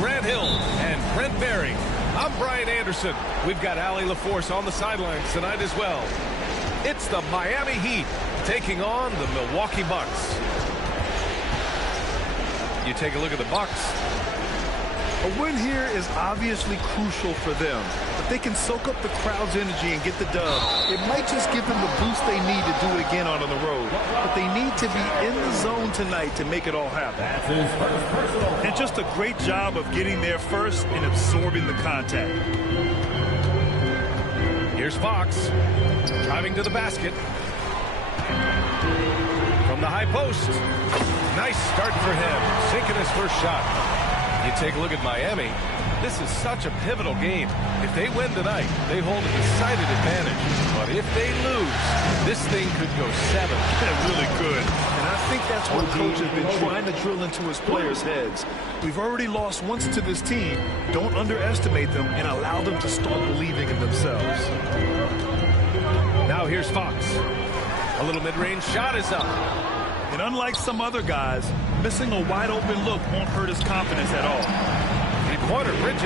Grant Hill and Brent Berry. I'm Brian Anderson. We've got Allie LaForce on the sidelines tonight as well. It's the Miami Heat taking on the Milwaukee Bucks. You take a look at the Bucks. A win here is obviously crucial for them. If they can soak up the crowd's energy and get the dub, it might just give them the boost they need to do it again on the road. But they need to be in the zone tonight to make it all happen. And just a great job of getting there first and absorbing the contact. Here's Fox driving to the basket. From the high post. Nice start for him, sinking his first shot. You take a look at Miami. This is such a pivotal game. If they win tonight, they hold a decided advantage. But if they lose, this thing could go 7. Yeah, really could. And I think that's what coach has been trying to drill into his players' heads. We've already lost once to this team. Don't underestimate them and allow them to start believing in themselves. Now here's Fox. A little mid-range shot is up. And unlike some other guys, missing a wide-open look won't hurt his confidence at all. Three-pointer, Bridges.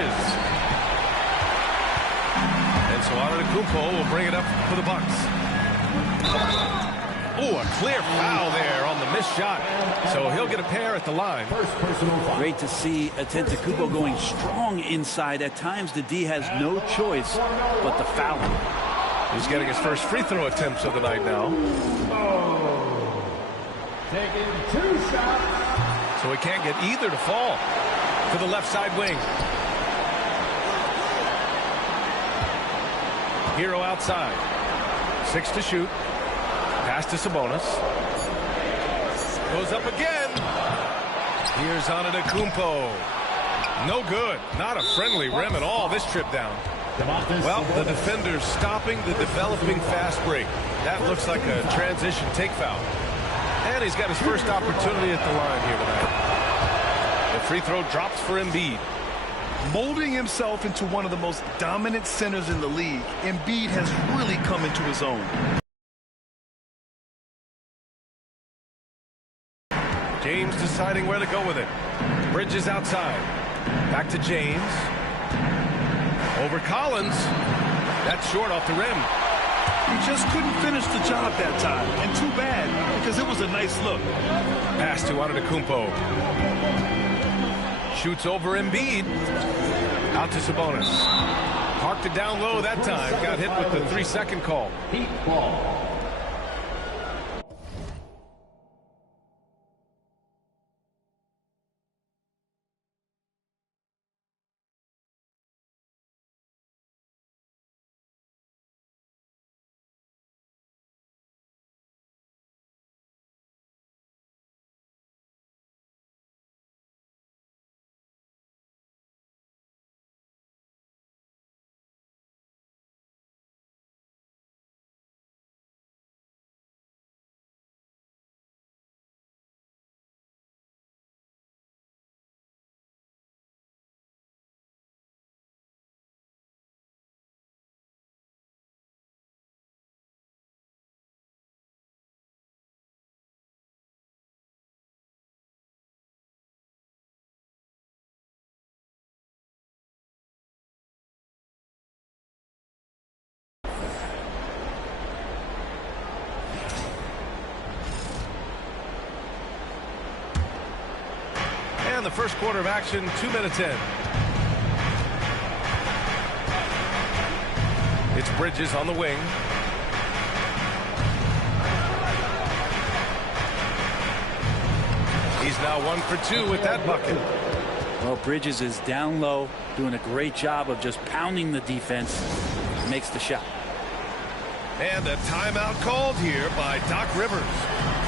And so Antetokounmpo will bring it up for the Bucks. Oh, a clear foul there on the missed shot. So he'll get a pair at the line. Great to see Antetokounmpo going strong inside. At times, the D has no choice but to foul him. He's getting his first free throw attempts of the night now. Taking 2 shots. So he can't get either to fall. To the left side wing. Hero outside. 6 to shoot. Pass to Sabonis. Goes up again. Here's Antetokounmpo. No good. Not a friendly rim at all this trip down. Well, the defender's stopping the developing fast break. That looks like a transition take foul. And he's got his first opportunity at the line here tonight. The free throw drops for Embiid. Molding himself into one of the most dominant centers in the league, Embiid has really come into his own. James deciding where to go with it. Bridges outside. Back to James. Over Collins. That's short off the rim. He just couldn't finish the job that time. And too bad, because it was a nice look. Pass to Antetokounmpo. Shoots over Embiid. Out to Sabonis. Parked it down low that time. Got hit with the 3-second call. Heat ball. And the first quarter of action, 2 minutes in. It's Bridges on the wing. He's now 1 for 2 with that bucket. Well, Bridges is down low, doing a great job of just pounding the defense. Makes the shot. And a timeout called here by Doc Rivers.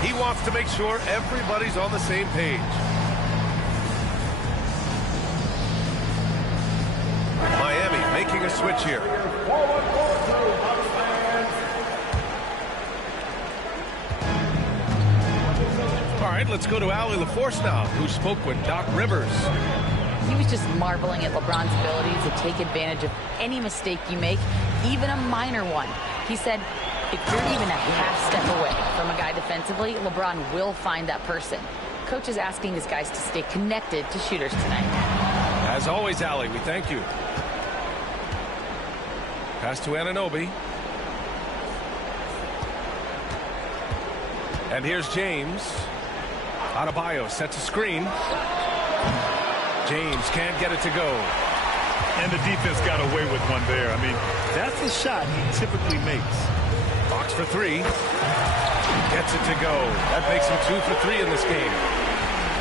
He wants to make sure everybody's on the same page. Miami making a switch here. All right, let's go to Allie LaForce now, who spoke with Doc Rivers. He was just marveling at LeBron's ability to take advantage of any mistake you make, even a minor one. He said, if you're even a half step away from a guy defensively, LeBron will find that person. Coach is asking his guys to stay connected to shooters tonight. As always, Allie, we thank you. Pass to Anunoby. And here's James. Adebayo sets a screen. James can't get it to go. And the defense got away with one there. I mean, that's the shot he typically makes. Fox for three. Gets it to go. That makes him 2 for 3 in this game.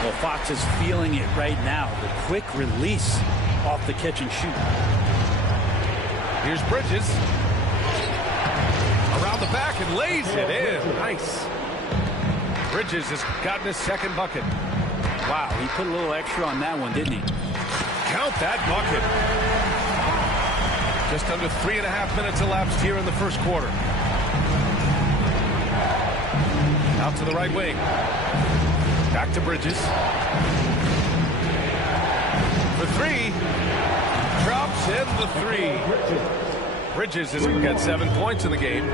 Well, Fox is feeling it right now. The quick release off the catch and shoot. Here's Bridges. Around the back and lays it in. Nice. Bridges has gotten his second bucket. Wow, he put a little extra on that one, didn't he? Count that bucket. Just under 3.5 minutes elapsed here in the first quarter. Out to the right wing. Back to Bridges. For three. Drops in the three. Bridges has got 7 points in the game.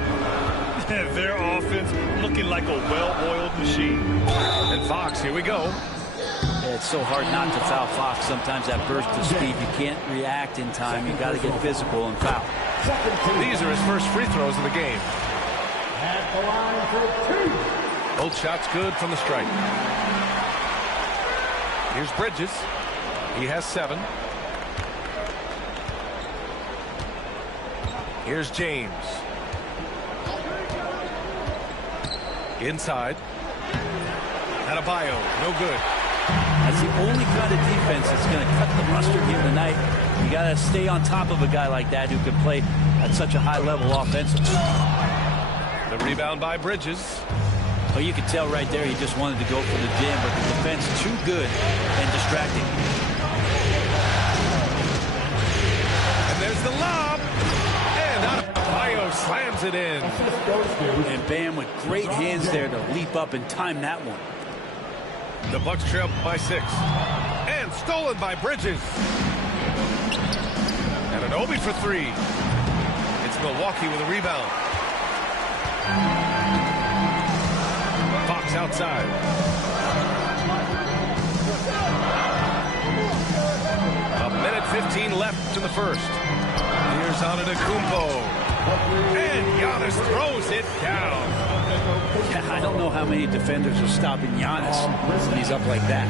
Their offense looking like a well-oiled machine. And Fox, here we go. Yeah, it's so hard not to foul Fox. Sometimes that burst of speed, you can't react in time. You got to get physical and foul. These are his first free throws of the game. At the line for 2. Both shots good from the stripe. Here's Bridges. He has 7. Here's James. Inside. Adebayo, no good. That's the only kind of defense that's going to cut the mustard here tonight. You got to stay on top of a guy like that who can play at such a high level offensively. The rebound by Bridges. Well, you could tell right there he just wanted to go for the jam, but the defense too good and distracting. And there's the lob. And Adebayo slams it in. And Bam with great hands there to leap up and time that one. The Bucks trail by 6. And stolen by Bridges. And an Obi for 3. It's Milwaukee with a rebound. Fox outside. A minute 15 left in the first. Here's Antetokounmpo. And Giannis throws it down. Yeah, I don't know how many defenders are stopping Giannis when he's up like that.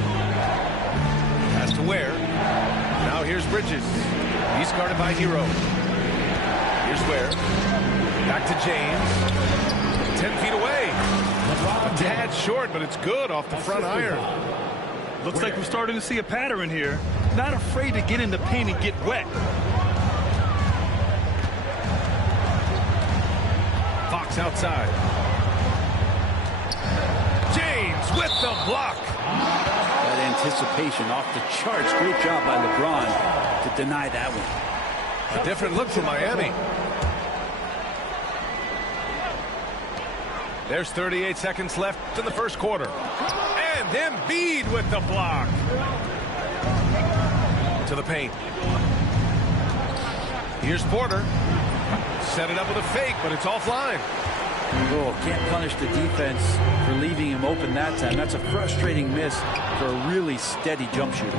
Has to Ware. Now here's Bridges. He's guarded by Hero. Here's Ware. Back to James. 10 feet away. A tad short, but it's good off the front iron. Looks like we're starting to see a pattern here. Not afraid to get in the paint and get wet. Fox outside. James with the block. That anticipation off the charts. Great job by LeBron to deny that one. A different look for Miami. There's 38 seconds left in the first quarter. And Embiid with the block. To the paint. Here's Porter. Set it up with a fake, but it's offline. Oh, can't punish the defense for leaving him open that time. That's a frustrating miss for a really steady jump shooter.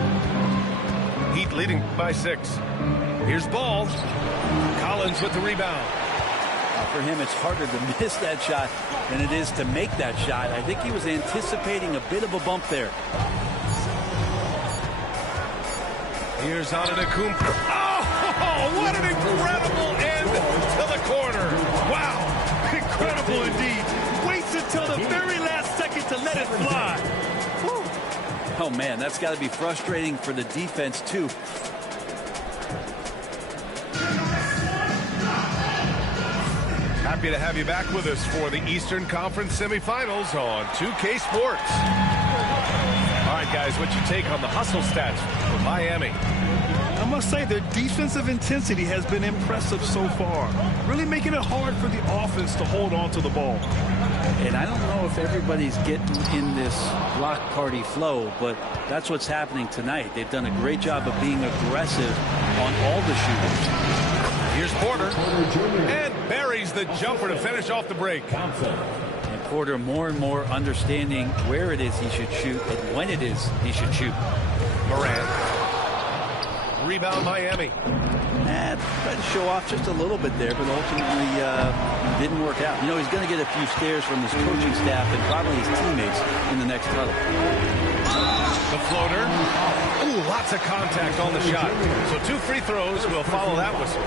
Heat leading by 6. Here's Ball. Collins with the rebound. For him, it's harder to miss that shot than it is to make that shot. I think he was anticipating a bit of a bump there. Here's Antetokounmpo. Oh, what an incredible end to the corner. Wow, incredible indeed. Waits until the very last second to let it fly. Oh, man, that's got to be frustrating for the defense, too. Happy to have you back with us for the Eastern Conference semifinals on 2K Sports. All right, guys, what's your take on the hustle stats for Miami? I must say their defensive intensity has been impressive so far. Really making it hard for the offense to hold on to the ball. And I don't know if everybody's getting in this block party flow, but that's what's happening tonight. They've done a great job of being aggressive on all the shooters. Here's Porter. And buries the jumper to finish off the break. And Porter more and more understanding where it is he should shoot and when it is he should shoot. Morant. rebound, Miami. Tried to show off just a little bit there, but ultimately didn't work out. You know, he's going to get a few stares from his coaching staff and probably his teammates in the next huddle. The floater. Ooh, lots of contact on the shot. So 2 free throws will follow that whistle.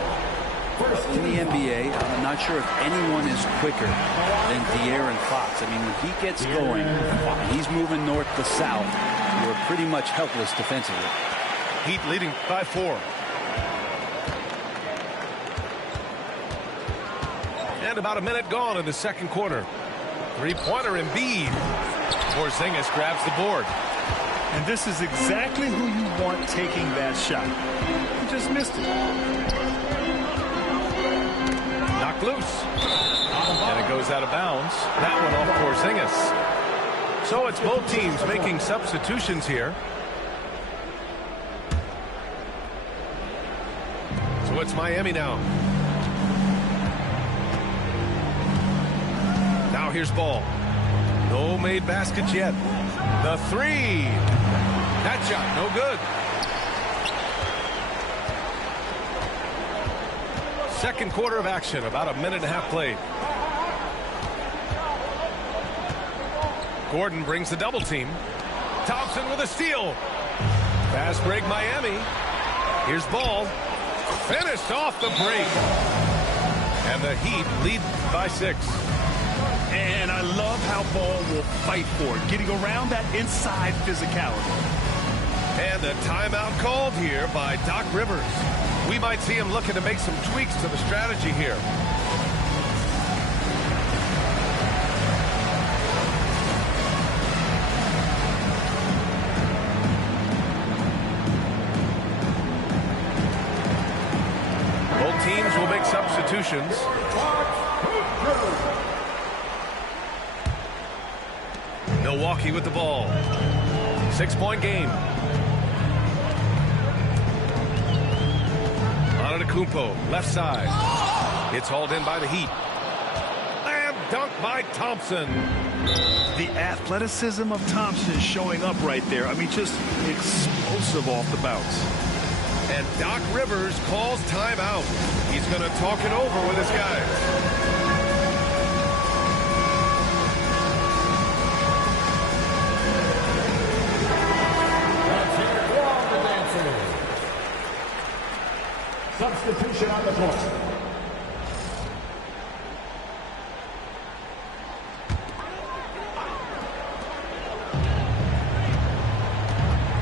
In the NBA, I'm not sure if anyone is quicker than De'Aaron Fox. I mean, when he gets going and he's moving north to south, you're pretty much helpless defensively. Heat leading by 4. And about a minute gone in the second quarter. Three-pointer Embiid. Porzingis grabs the board. And this is exactly who you want taking that shot. He just missed it. Knocked loose. And it goes out of bounds. That one off Porzingis. So it's both teams making substitutions here. So it's Miami now. Now here's Ball. No made baskets yet. The 3. That shot, no good. Second quarter of action, about a minute and a half played. Gordon brings the double team. Thompson with a steal. Fast break Miami. Here's Ball. Finished off the break. And the Heat lead by 6. And I love how Ball will fight for it, getting around that inside physicality. And a timeout called here by Doc Rivers. We might see him looking to make some tweaks to the strategy here. Both teams will make substitutions. Milwaukee with the ball. 6-point game. Antetokounmpo, left side. It's hauled in by the Heat. Slam dunk by Thompson. The athleticism of Thompson showing up right there. I mean, just explosive off the bounce. And Doc Rivers calls timeout. He's going to talk it over with his guys. Substitution on the court.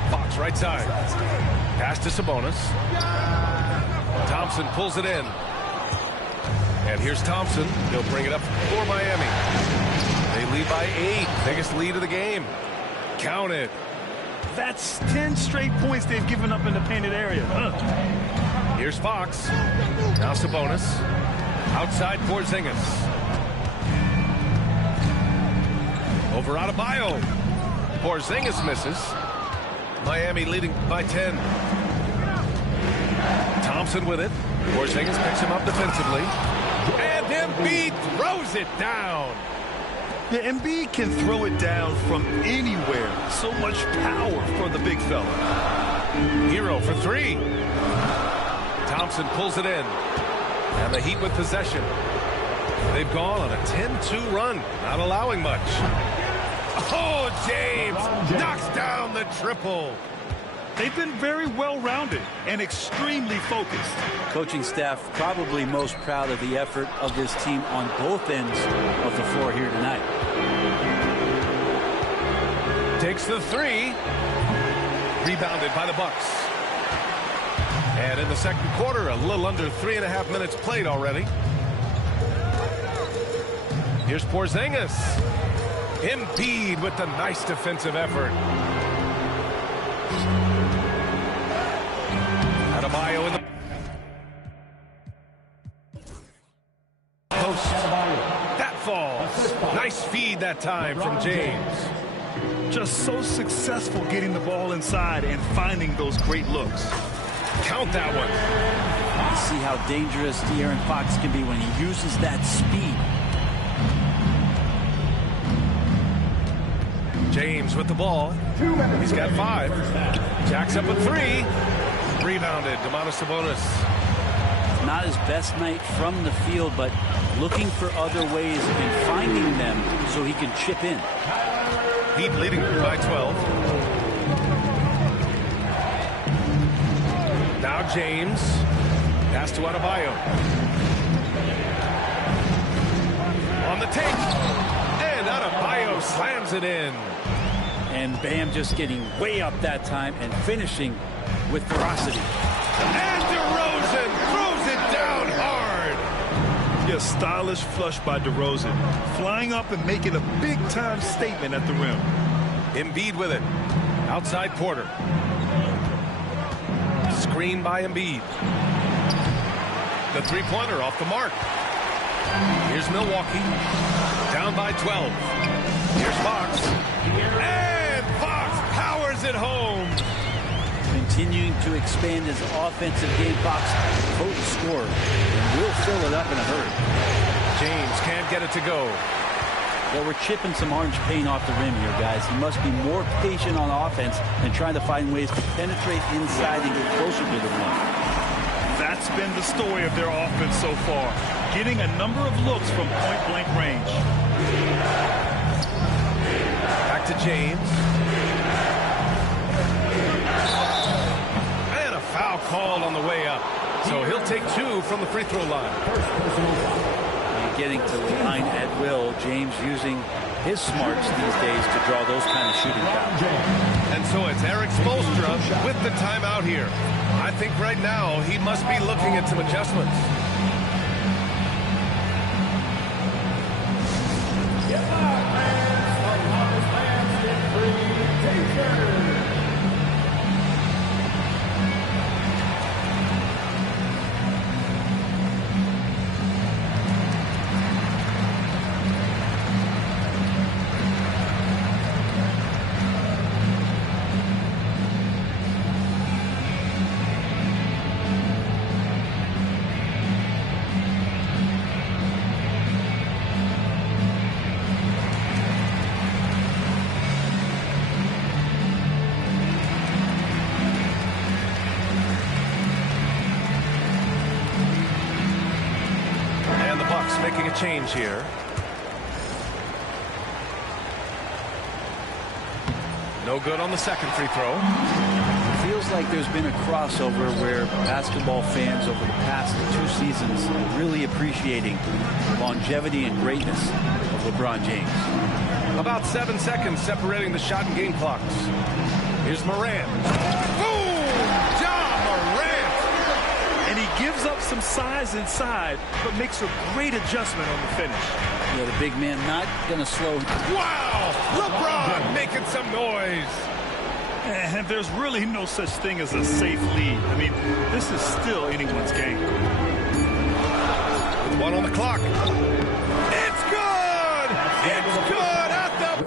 Fox right side. Pass to Sabonis. Thompson pulls it in. And here's Thompson. He'll bring it up for Miami. They lead by 8. Biggest lead of the game. Count it. That's 10 straight points they've given up in the painted area. Here's Fox. Now Sabonis. Outside Porzingis. Over Adebayo. Porzingis misses. Miami leading by 10. Thompson with it. Porzingis picks him up defensively. And Embiid throws it down. Yeah, Embiid can throw it down from anywhere. So much power for the big fella. Hero for 3. Thompson pulls it in. And the Heat with possession. They've gone on a 10-2 run, not allowing much. Oh, James knocks down the triple. They've been very well-rounded and extremely focused. Coaching staff probably most proud of the effort of this team on both ends of the floor here tonight. Takes the 3. Rebounded by the Bucks. And in the second quarter, a little under 3.5 minutes played already. Here's Porzingis. Embiid with the nice defensive effort. Adebayo in the post. That falls. Nice feed that time from James. Just so successful getting the ball inside and finding those great looks. Count that one. See how dangerous De'Aaron Fox can be when he uses that speed. James with the ball. He's got 5. Jacks up a 3. Rebounded. Domantas Sabonis. Not his best night from the field, but looking for other ways and finding them so he can chip in. Heat leading by 12. Now James. Pass to Adebayo. On the take. And Adebayo slams it in. And Bam just getting way up that time and finishing with ferocity. And DeRozan throws it down hard. Yeah, stylish flush by DeRozan. Flying up and making a big-time statement at the rim. Embiid with it. Outside Porter. Screen by Embiid. The three-pointer off the mark. Here's Milwaukee. Down by 12. Here's Fox. And Fox powers it home. Continuing to expand his offensive game. Fox, potent scorer, and will fill it up in a hurry. James can't get it to go. Well, we're chipping some orange paint off the rim here, guys. He must be more patient on offense and trying to find ways to penetrate inside and get closer to the rim. That's been the story of their offense so far. Getting a number of looks from point-blank range. Back to James. And a foul called on the way up. So he'll take 2 from the free throw line. And getting to the line at will. James using his smarts these days to draw those kind of shooting fouls. And so it's Eric Spoelstra with the timeout here. I think right now he must be looking at some adjustments. Making a change here. No good on the second free throw. It feels like there's been a crossover where basketball fans over the past 2 seasons are really appreciating the longevity and greatness of LeBron James. About 7 seconds separating the shot and game clocks. Here's Morant. Boom! Ja Morant! And he gives up some size inside, but makes a great adjustment on the finish. Yeah, the big man not going to slow. Wow! LeBron making some noise. And there's really no such thing as a safe lead. I mean, this is still anyone's game. With 1 on the clock. It's good! It's good at the...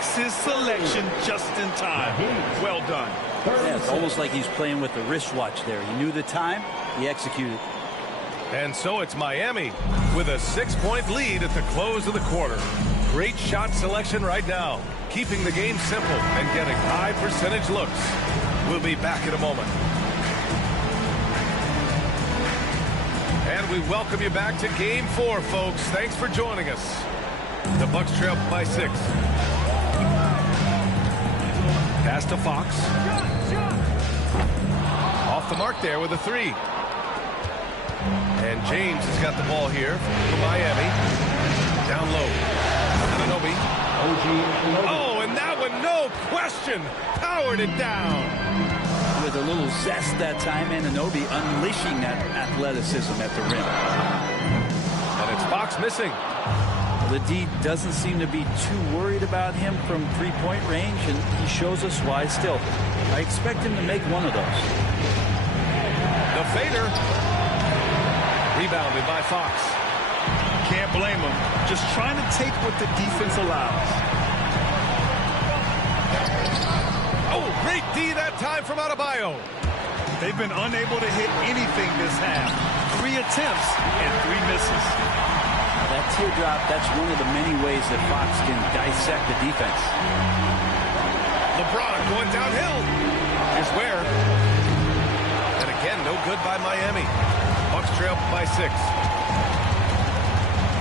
makes his selection just in time. Well done. Yeah, it's almost like he's playing with the wristwatch there. He knew the time, he executed. And so it's Miami with a 6-point lead at the close of the quarter. Great shot selection right now, keeping the game simple and getting high percentage looks. We'll be back in a moment. And we welcome you back to Game 4, folks. Thanks for joining us. The Bucks trail by 6. Pass to Fox. Off the mark there with a 3. And James has got the ball here for Miami. Down low. Anunoby. Oh, and that one, no question, powered it down. With a little zest that time, Anunoby unleashing that athleticism at the rim. And it's Fox missing. The D doesn't seem to be too worried about him from three-point range, and he shows us why still. I expect him to make one of those. The fader. Rebounded by Fox. Can't blame him. Just trying to take what the defense allows. Oh, great D that time from Adebayo. They've been unable to hit anything this half. 3 attempts and 3 misses. That teardrop, that's one of the many ways that Fox can dissect the defense. LeBron going downhill. Here's Ware. And again, no good by Miami. Bucks trail by 6.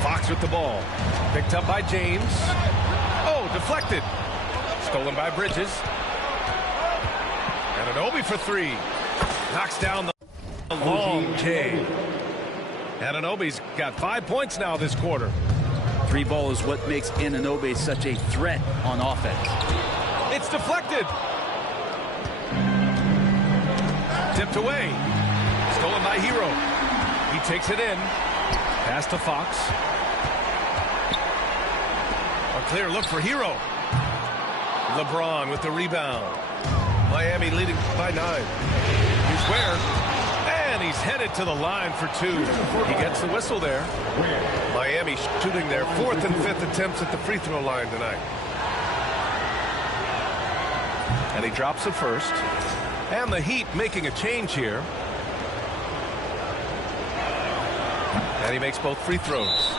Fox with the ball. Picked up by James. Oh, deflected. Stolen by Bridges. And Anunoby for 3. Knocks down the long J. Anunoby's got 5 points now this quarter. 3 ball is what makes Anunoby such a threat on offense. It's deflected. Tipped away. Stolen by Hero. He takes it in. Pass to Fox. A clear look for Hero. LeBron with the rebound. Miami leading by 9. Here's Ware. And he's headed to the line for 2. He gets the whistle there. Miami shooting their 4th and 5th attempts at the free throw line tonight. And he drops it first. And the Heat making a change here. And he makes both free throws.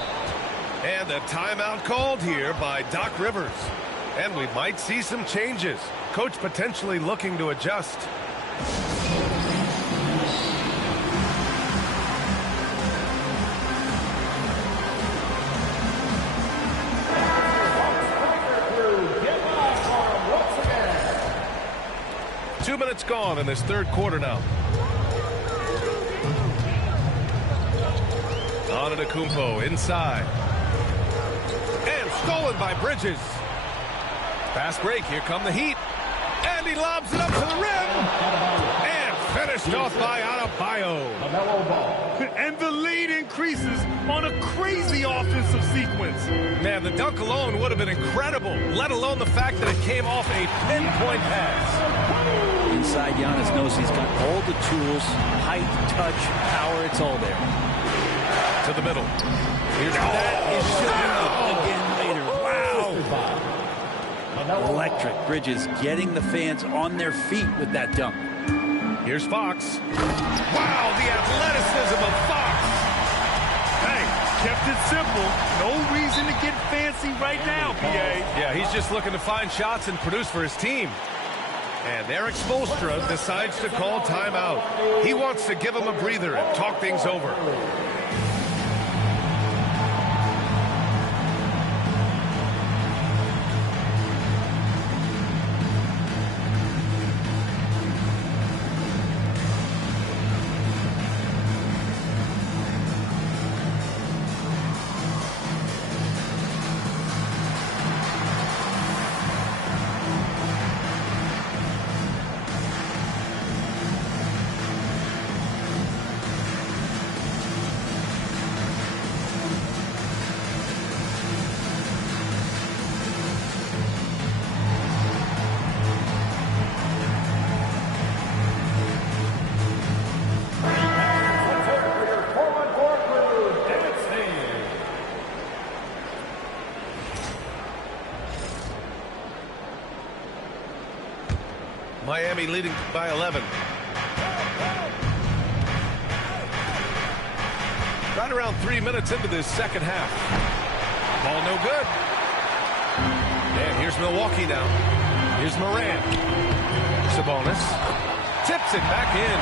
And a timeout called here by Doc Rivers. And we might see some changes. Coach potentially looking to adjust. Two minutes gone in this third quarter now. Antetokounmpo inside. And stolen by Bridges. Fast break. Here come the Heat. And he lobs it up to the rim. And finished off by Adebayo. And the lead increases on a crazy offensive sequence. Man, the dunk alone would have been incredible, let alone the fact that it came off a pinpoint pass. Inside, Giannis knows he's got all the tools, height, touch, power, it's all there. To the middle. Here's That is shooting again later. Wow. Electric. Bridges getting the fans on their feet with that dunk. Here's Fox. Wow, the athleticism of Fox. Hey, kept it simple. No reason to get fancy right now, PA. Yeah, he's just looking to find shots and produce for his team. And Eric Spoelstra decides to call timeout. He wants to give him a breather and talk things over. Miami leading by 11. Right around 3 minutes into this second half. Ball no good. And here's Milwaukee now. Here's Morant. Sabonis tips it back in.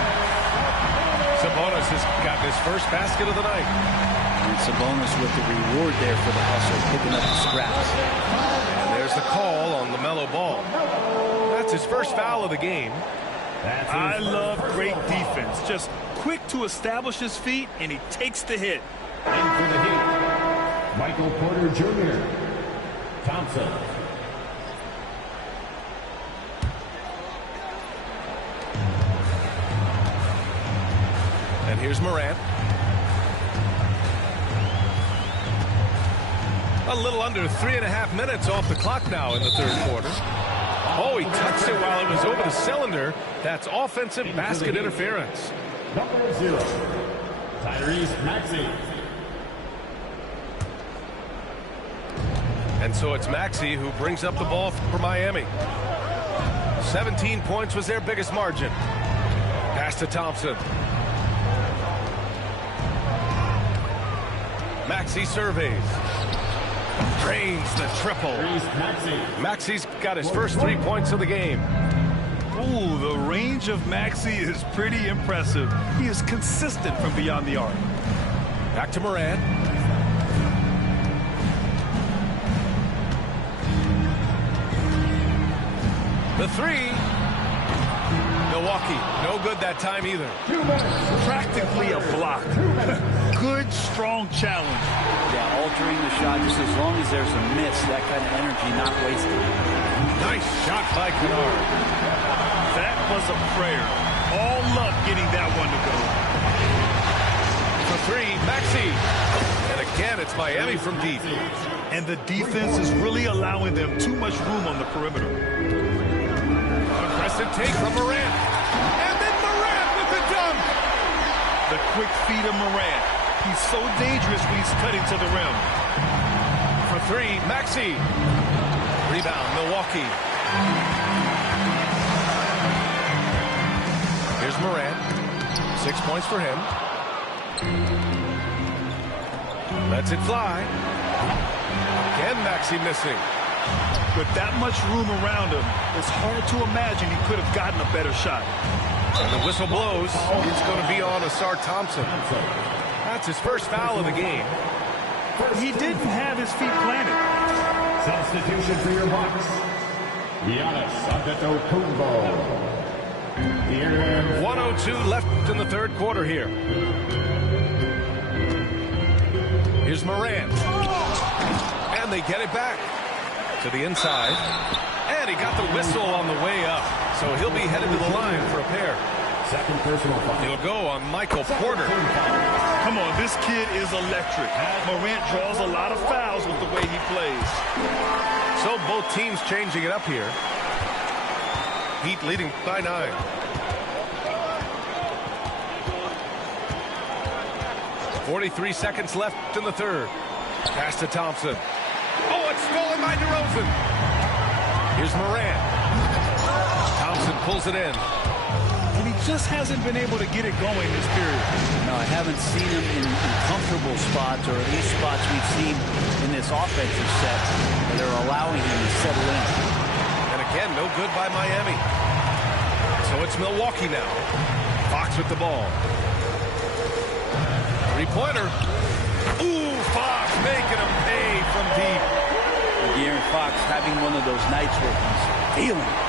Sabonis has got his first basket of the night. And Sabonis with the reward there for the hustle, picking up the scraps. And there's the call on LaMelo Ball. That's his first foul of the game. I love great defense. Just quick to establish his feet, and he takes the hit. And for the Heat, Michael Porter Jr. Thompson. And here's Morant. A little under 3.5 minutes off the clock now in the third quarter. Oh, he touched it while it was over the cylinder. That's offensive basket interference. Number 0, Tyrese Maxey. And so it's Maxey who brings up the ball for Miami. 17 points was their biggest margin. Pass to Thompson. Maxey surveys. Drains the triple. Maxey's got his first 3 points of the game. Ooh, the range of Maxey is pretty impressive. He is consistent from beyond the arc. Back to Morant. The three. Milwaukee, no good that time either. Practically a block. Good, strong challenge. Yeah, altering the shot just as long as there's a miss, that kind of energy not wasted. Nice shot by Kennard. That was a prayer. All luck getting that one to go. For three, Maxey. And again, it's Miami from deep. And the defense is really allowing them too much room on the perimeter. Aggressive take from Morant. And then Morant with the dunk. The quick feed of Morant. He's so dangerous when he's cutting to the rim. For three, Maxey. Rebound, Milwaukee. Here's Morant. 6 points for him. Lets it fly. Again, Maxey missing. With that much room around him, it's hard to imagine he could have gotten a better shot. And the whistle blows. It's going to be on Asar Thompson. That's his first foul of the game. He didn't have his feet planted. Substitution for your Bucks. Giannis Antetokounmpo. 1:02 left in the third quarter here. Here's Morant. And they get it back to the inside. And he got the whistle on the way up. So he'll be headed to the line for a pair. Second personal foul. He'll go on Michael Porter. Come on, this kid is electric. Morant draws a lot of fouls with the way he plays. So both teams changing it up here. Heat leading by 9. .43 seconds left in the third. Pass to Thompson. Oh, it's stolen by DeRozan. Here's Morant. Thompson pulls it in. And he just hasn't been able to get it going this period. No, I haven't seen him in comfortable spots, or at least spots we've seen in this offensive set that are allowing him to settle in. And again, no good by Miami. So it's Milwaukee now. Fox with the ball. Three-pointer. Ooh, Fox making him pay from deep. De'Aaron Fox having one of those nights where he's feeling it.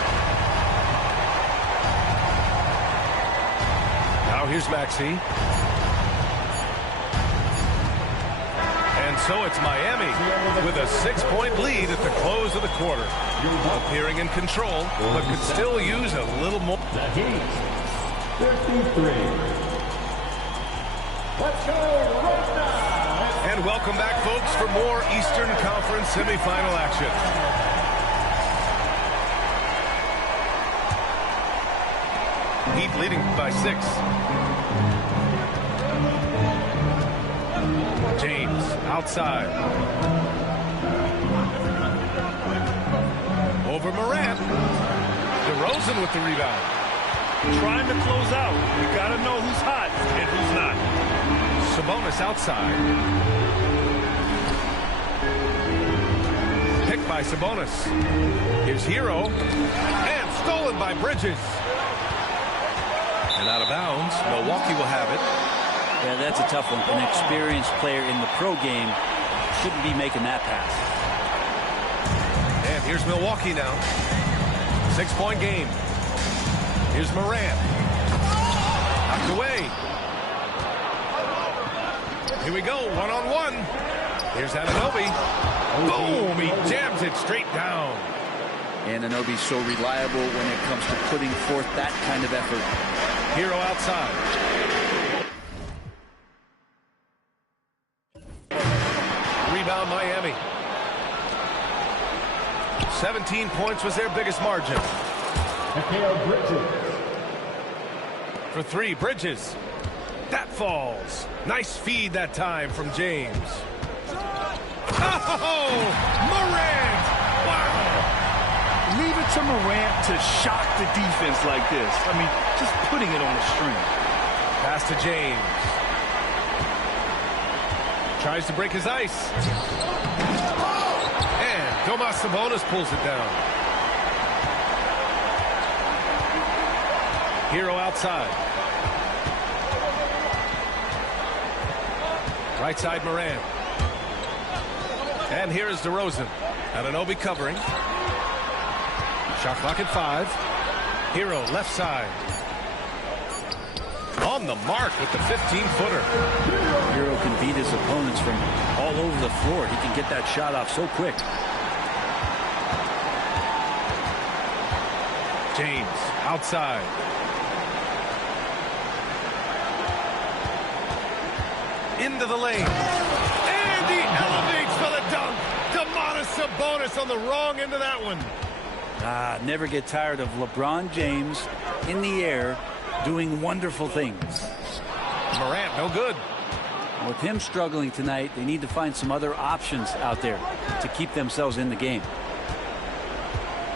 Now here's Maxey. And so it's Miami with a 6-point lead at the close of the quarter. Appearing in control, but could still use a little more. The Heat, 53. Let's go right now. And welcome back, folks, for more Eastern Conference semifinal action. Heat leading by 6. James outside. Over Morant. DeRozan. DeRozan with the rebound. Trying to close out. You got to know who's hot and who's not. Sabonis outside. Picked by Sabonis. Here's Hero. And stolen by Bridges. And out of bounds. Milwaukee will have it. Yeah, that's a tough one. An experienced player in the pro game shouldn't be making that pass. And here's Milwaukee now. 6-point game. Here's Morant. Knocked away. Here we go, one-on-one. Here's Anunoby. Boom, he jams it straight down. Anunoby's so reliable when it comes to putting forth that kind of effort. Hero outside. Rebound Miami. 17 points was their biggest margin. For three, Bridges. That falls. Nice feed that time from James. Oh, Morant! Wow! Leave it to Morant to shock the defense like this. I mean, just putting it on the string. Pass to James. Tries to break his ice. And Domas Sabonis pulls it down. Hero outside. Right side Morant. And here is DeRozan. Anunoby covering. Shot clock at 5. Hero left side. On the mark with the 15-footer. Hero can beat his opponents from all over the floor. He can get that shot off so quick. James outside. Into the lane. And he elevates for the dunk. Domas Sabonis on the wrong end of that one. Never get tired of LeBron James in the air doing wonderful things. Morant, no good. With him struggling tonight, they need to find some other options out there to keep themselves in the game.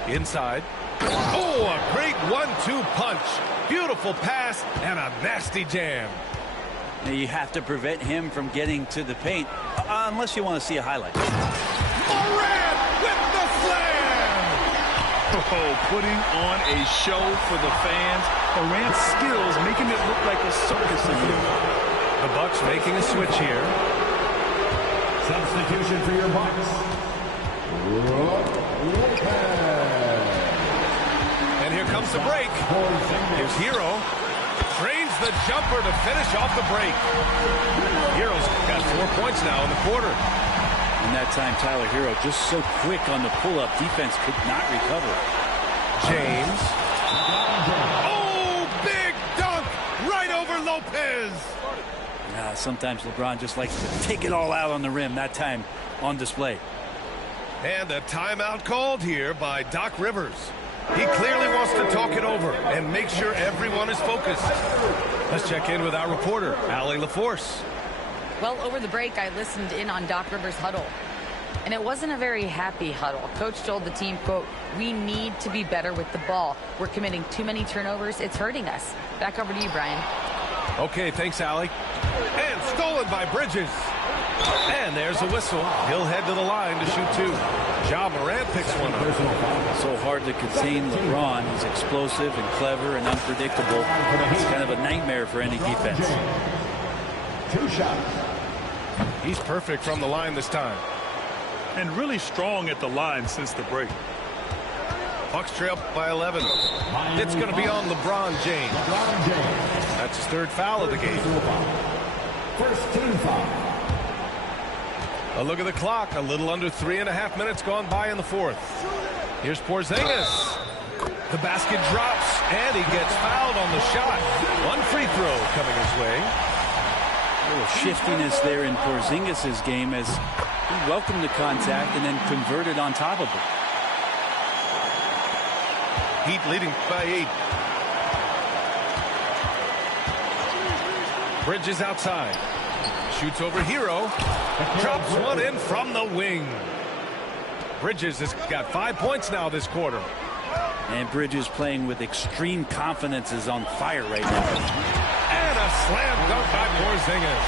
Inside. Oh, a great 1-2 punch. Beautiful pass and a nasty jam. Now you have to prevent him from getting to the paint, unless you want to see a highlight. Morant with the slam! Oh, putting on a show for the fans. Morant's skills making it look like a circus in here. The Bucks making a switch here. Substitution for your Bucks. And here comes the break. Here's Hero. Trains the jumper to finish off the break. Hero's got 4 points now in the quarter. In that time, Tyler Hero just so quick on the pull-up. Defense could not recover. James. Oh, big dunk right over Lopez. Sometimes LeBron just likes to take it all out on the rim. That time on display. And a timeout called here by Doc Rivers. He clearly wants to talk it over and make sure everyone is focused. Let's check in with our reporter, Allie LaForce. Well, over the break, I listened in on Doc Rivers' huddle. And it wasn't a very happy huddle. Coach told the team, quote, "We need to be better with the ball. We're committing too many turnovers. It's hurting us." Back over to you, Brian. Okay, thanks, Allie. And stolen by Bridges. And there's a whistle. He'll head to the line to shoot 2. Ja Morant picks one up. So hard to contain LeBron. He's explosive and clever and unpredictable. It's kind of a nightmare for any defense. 2 shots. He's perfect from the line this time. And really strong at the line since the break. Bucks trail by 11. It's going to be on LeBron James. That's his 3rd foul of the game. First team foul. A look at the clock. A little under 3.5 minutes gone by in the 4th. Here's Porzingis. The basket drops, and he gets fouled on the shot. 1 free throw coming his way. A little shiftiness there in Porzingis' game as he welcomed the contact and then converted on top of it. Heat leading by 8. Bridges outside. Shoots over Hero. Drops one in from the wing. Bridges has got 5 points now this quarter. And Bridges playing with extreme confidence is on fire right now. And a slam dunk by Porzingis.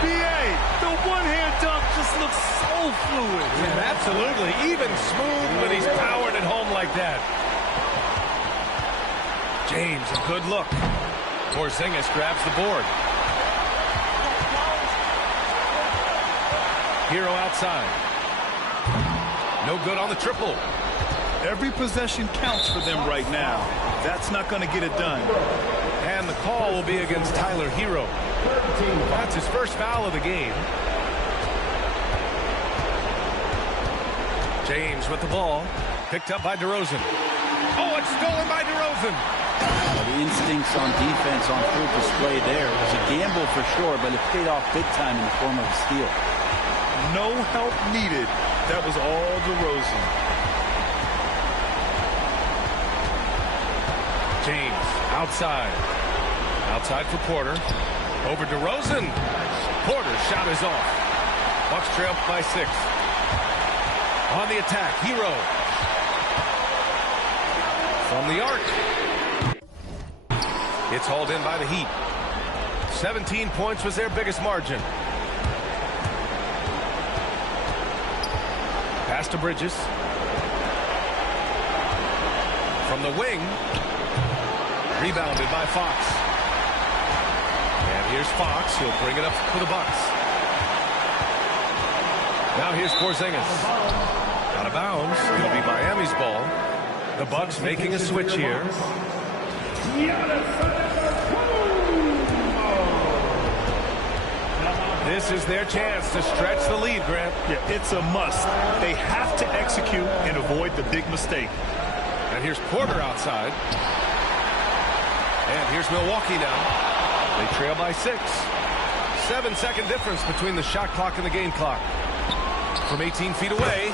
BA, the one-hand dunk just looks so fluid. Yeah, absolutely. Even smooth when he's powered at home like that. James, a good look. Porzingis grabs the board. Hero outside. No good on the triple. Every possession counts for them right now. That's not going to get it done. And the call will be against Tyler Hero. That's his first foul of the game. James with the ball. Picked up by DeRozan. Oh, it's stolen by DeRozan. The instincts on defense on full display there. It was a gamble for sure, but it paid off big time in the form of a steal. No help needed. That was all DeRozan. James outside. Outside for Porter. Over DeRozan. Porter's shot is off. Bucks trail by 6. On the attack, Hero. From the arc. It's hauled in by the Heat. 17 points was their biggest margin. Pass to Bridges. From the wing. Rebounded by Fox. And here's Fox. He'll bring it up for the Bucks. Now here's Porzingis. Out of bounds. It'll be Miami's ball. The Bucks making a switch here. This is their chance to stretch the lead, Grant. Yeah, it's a must. They have to execute and avoid the big mistake. And here's Porter outside. And here's Milwaukee now. They trail by 6. 7-second difference between the shot clock and the game clock. From 18 feet away.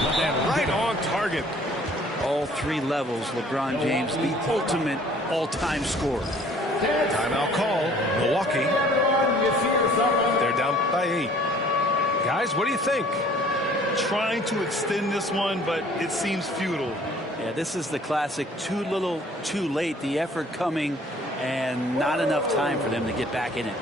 And right on target. All 3 levels, LeBron James, the ultimate all-time scorer. Timeout call. Milwaukee. They're down by 8. Guys, what do you think? Trying to extend this one, but it seems futile. Yeah, this is the classic too little, too late. The effort coming and not enough time for them to get back in it.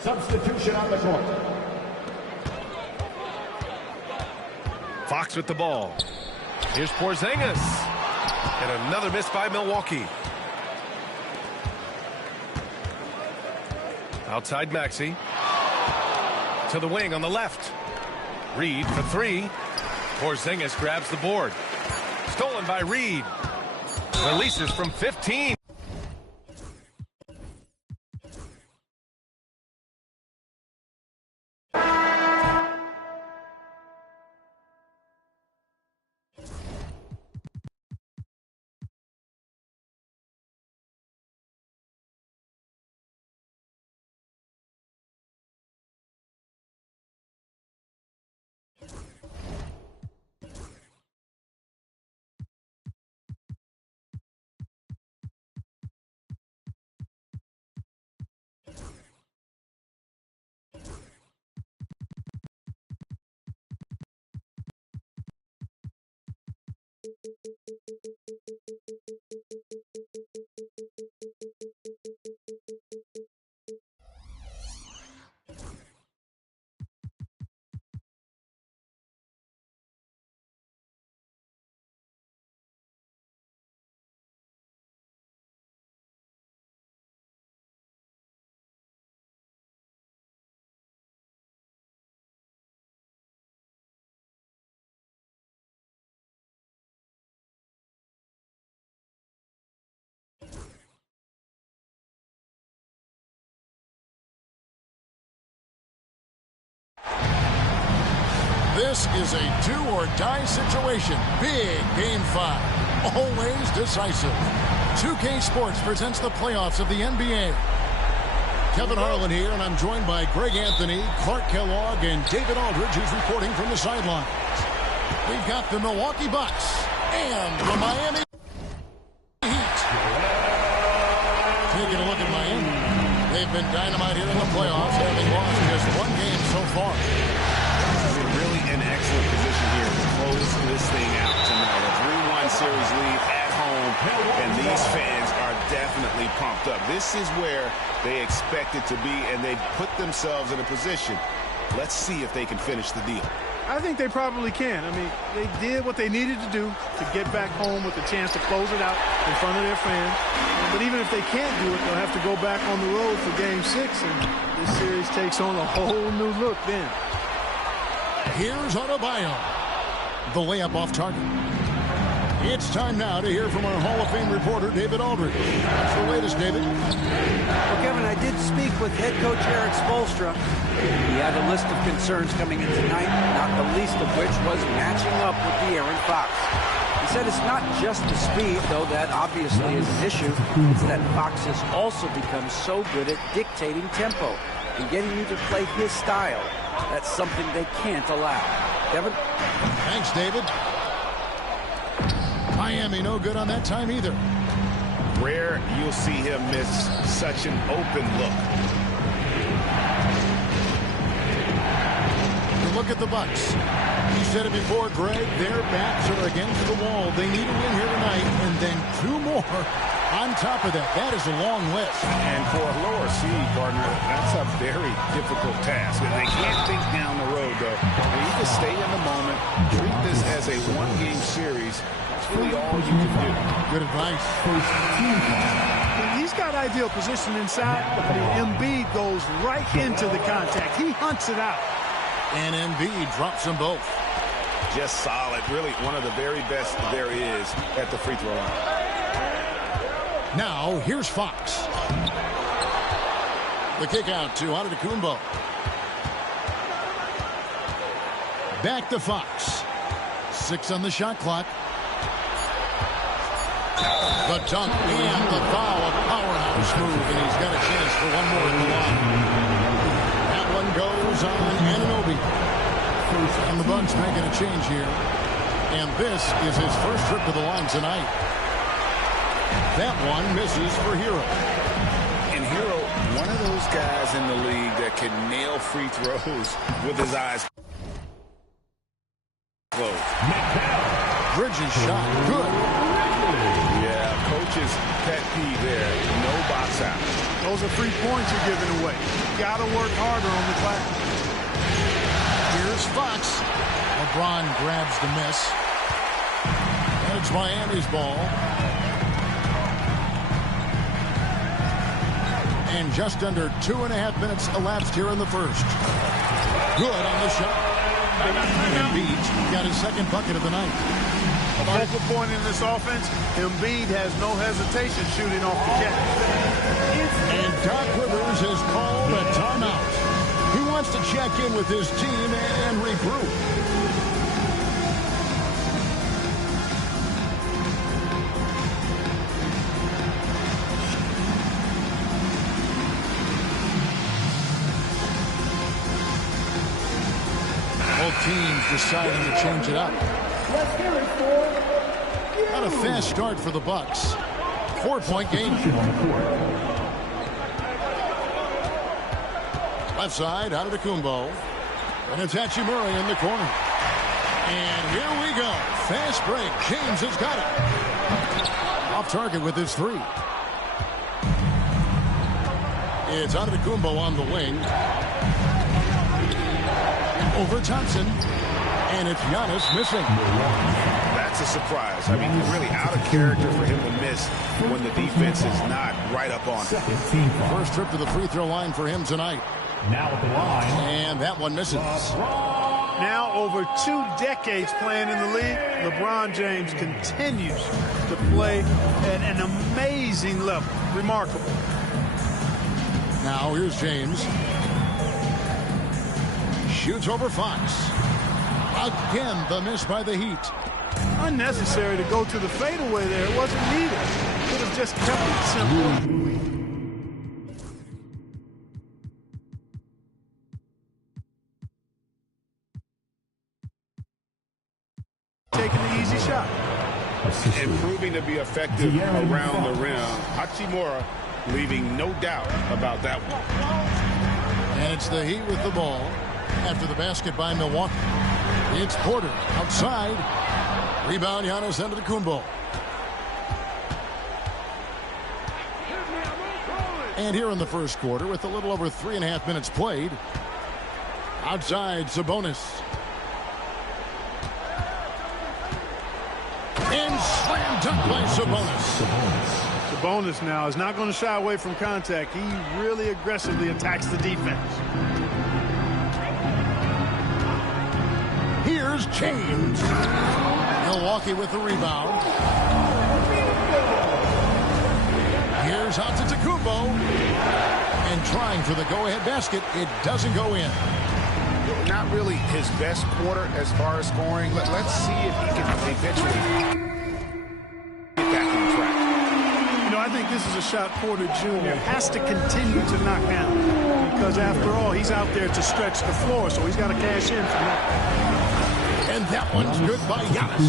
Substitution on the court. Fox with the ball. Here's Porzingis. And another miss by Milwaukee. Outside Maxey. To the wing on the left. Reed for 3. Porzingis grabs the board. Stolen by Reed. Releases from 15. This is a do-or-die situation. Big Game 5. Always decisive. 2K Sports presents the playoffs of the NBA. Kevin Harlan here, and I'm joined by Greg Anthony, Clark Kellogg, and David Aldridge, who's reporting from the sidelines. We've got the Milwaukee Bucks and the Miami Heat. Taking a look at Miami. They've been dynamite here in the playoffs, having lost just one game so far. They're really in excellent position here to close this thing out tonight. A 3-1 series lead at home, and these fans are definitely pumped up. This is where they expect it to be, and they put themselves in a position. Let's see if they can finish the deal. I think they probably can. I mean, they did what they needed to do to get back home with a chance to close it out in front of their fans. But even if they can't do it, they'll have to go back on the road for Game 6, and this series takes on a whole new look then. Here's Adebayo. The layup off target. It's time now to hear from our Hall of Fame reporter, David Aldridge. What's the latest, David? Well, Kevin, I did speak with head coach Eric Spoelstra. He had a list of concerns coming in tonight, not the least of which was matching up with De'Aaron Fox. He said it's not just the speed, though that obviously is an issue. It's that Fox has also become so good at dictating tempo and getting you to play his style. That's something they can't allow. Kevin? Thanks, David. Miami no good on that time either. Rare you'll see him miss such an open look. You look at the Bucks. You said it before, Greg. Their backs are against the wall. They need a win here tonight, and then 2 more on top of that. That is a long list. And for a lower seed, partner, that's a very difficult task. And they can't think down the road, though. They need to stay in the moment, treat this as a one-game series. That's really all you can do. Good advice. He's got ideal position inside. I mean, Embiid goes right into the contact. He hunts it out. And Embiid drops them both. Just solid. Really one of the very best there is at the free throw line. Now, here's Fox. The kick out to Antetokounmpo. Back to Fox. 6 on the shot clock. The dunk and the foul. A powerhouse move, and he's got a chance for one more in the line. That one goes on Anunoby. And the Bucks making a change here. And this is his first trip to the line tonight. That one misses for Hero. And Hero, one of those guys in the league that can nail free throws with his eyes closed. Bridges shot. Good. Yeah, coach's pet peeve there. No box out. Those are 3 points you're giving away. You got to work harder on the glass. Here's Fox. LeBron grabs the miss. And it's Miami's ball. And just under 2.5 minutes elapsed here in the first. Good on the shot. Embiid got his second bucket of the night. A focal point in this offense, Embiid has no hesitation shooting off the catch. And Doc Rivers has called a timeout. He wants to check in with his team and regroup. Both teams deciding to change it up. Not a fast start for the Bucks. 4-point game. Left side, Antetokounmpo. And it's Hachimura in the corner. And here we go. Fast break. James has got it. Off target with his 3. It's Antetokounmpo on the wing. Over Thompson. And it's Giannis missing. That's a surprise. I mean, really out of character for him to miss when the defense is not right up on him. First trip to the free throw line for him tonight. Now at the line. And that one misses. Now over 2 decades playing in the league, LeBron James continues to play at an amazing level. Remarkable. Now here's James. Shoots over Fox. Again, the miss by the Heat. Unnecessary to go to the fadeaway there. It wasn't needed. Could have just kept it simple. Taking the easy shot. And proving to be effective around the rim. Hachimura leaving no doubt about that one. And it's the Heat with the ball after the basket by Milwaukee. It's Porter outside. Rebound, Giannis Antetokounmpo. And here in the first quarter, with a little over 3.5 minutes played, outside Sabonis. And slam dunk by Sabonis. Sabonis now is not going to shy away from contact. He really aggressively attacks the defense. Here's James. Milwaukee with the rebound. Here's Antetokounmpo. And trying for the go-ahead basket. It doesn't go in. Not really his best quarter as far as scoring. Let's see if he can eventually get back on track. You know, I think this is a shot Porter Jr. has to continue to knock down. Because after all, he's out there to stretch the floor, so he's got to cash in from that. And that one's good by Giannis.